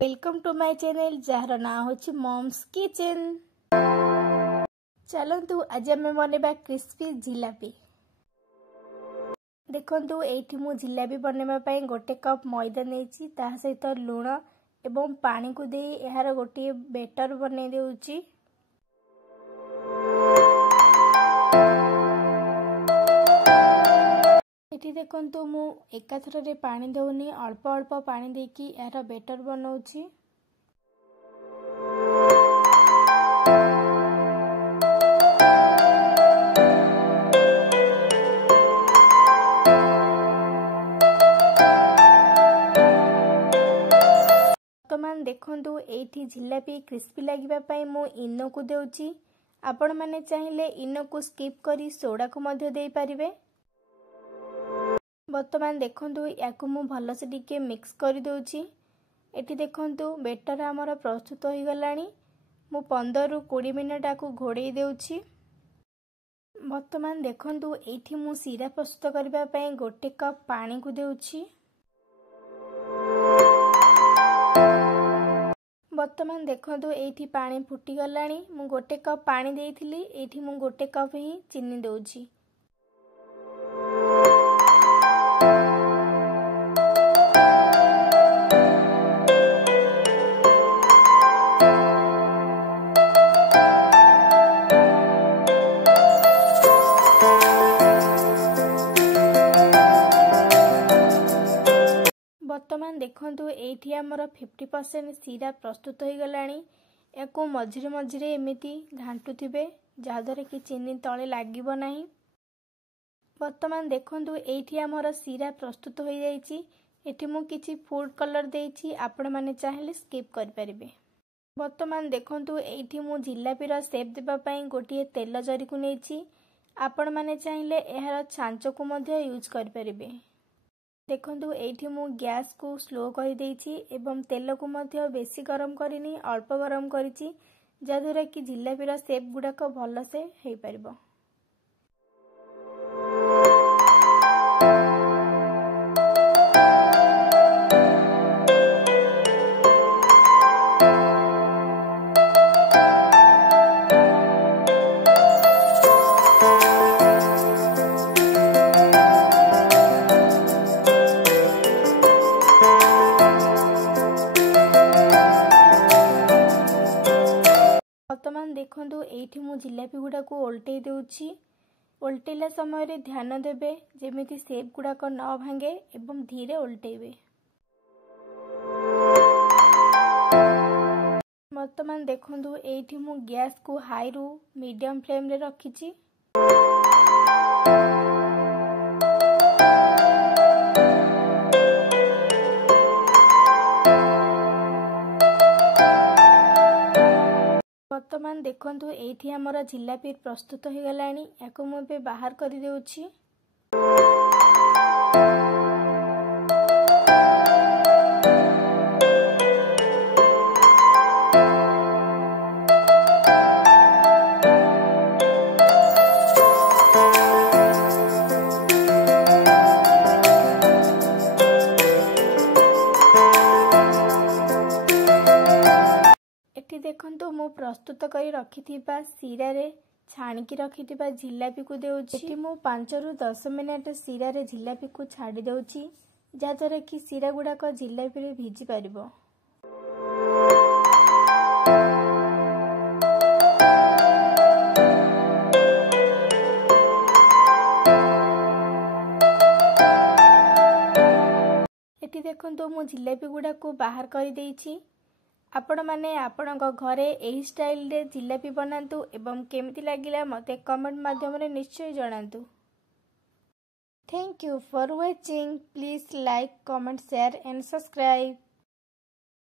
Welcome to my channel जार ना होची मॉम्स किचन। चलतु आज आम बनवा क्रिस्पी जिलापी। देखु ये मु जिलापी बनवाई गोटे कप मैदा नहीं ता सहित लुण एवं पानी को दे यार गोटे बेटर बन देउची। एठी देखंतु मु एकाथर रे पानी दउनी अल्प अल्प पानी देकी यार बेटर बनाउची। वर्तमान देखंतु एठी जिलापी क्रिस्पी लागिबा पई मु इनो को देउची। आपण माने चाहिले इनो को स्किप करी सोडा को मध्य देई परिबे। वर्तमान देखंतु याकु मु भलसे टिके मिक्स कर दउची। एठी देखंतु बेटर हमर प्रस्तुत हो गलानी। मु 15 रु 20 मिनिट आकु घोड़े देउची। वर्तमान देखंतु एठी मु सीरा प्रस्तुत करबा पई गोटे कप पानी को देउची। वर्तमान देखंतु एठी पानी फुटी गलानी। मु गोटे कप पानी देइथिली, एठी मु गोटे कप ही चीनी देउची। वर्तमान देखंतु एठी हमर 50% सीरा प्रस्तुत हो गलानी। याकु मझिरे मझिरे एमिति घांटुथिबे जादरे कि चीनी तळे लागिबो नाही। वर्तमान देखंतु एठी हमर सीरा प्रस्तुत हो जाईची। एठी मु किछि फूड कलर देइची, आपण माने चाहिले स्किप कर परिबे। वर्तमान देखंतु एठी मु जिलापी रो शेप देबा पई गोटिए तेल जरी को नेइची। आपण माने चाहिले एहार छांचो को मध्य यूज कर परिबे। देखंतु एठी मु गैस को स्लो कर देइची एवं तेल को मध्य बेसी गरम करिनी, अल्प गरम करिची जादरा कि जिलापी रो शेप गुडाक भल से हेई परिबो। वर्तमान देखंतु एठी मु जिलापी गुडा को उल्टे देउची। उल्टेला समय रे ध्यान देबे जेमिति शेप गुडा को न भांगे एवं धीरे उल्टेबे। वर्तमान देखंतु एठी मु गैस को हाई रु मीडियम फ्लेम रे रखिची। वर्तमान देखंतु एठी हमर जिलापी प्रस्तुत हो गलानी। याकु मु बे बाहर करि देउची। देखंतु मु प्रस्तुत करी रखिथिबा सीरा रे छाणिकी रखिथिबा जिलापी को देउची। एठी मु 5 रु 10 मिनिट सीरा रे जिलापी को छाडी देउची जादरे कि सीरा गुडा को जिलापी रे भिजी परिबो। एठी देखंतु मु जिलापी गुडा को बाहर करी देइची। आपण माने आपणक घरे एही स्टाइल रे जिलापी बनातु एवं केमिति लागिला मते कमेंट माध्यम रे निश्चय जणातु। Thank you for watching. Please like, comment, share and subscribe.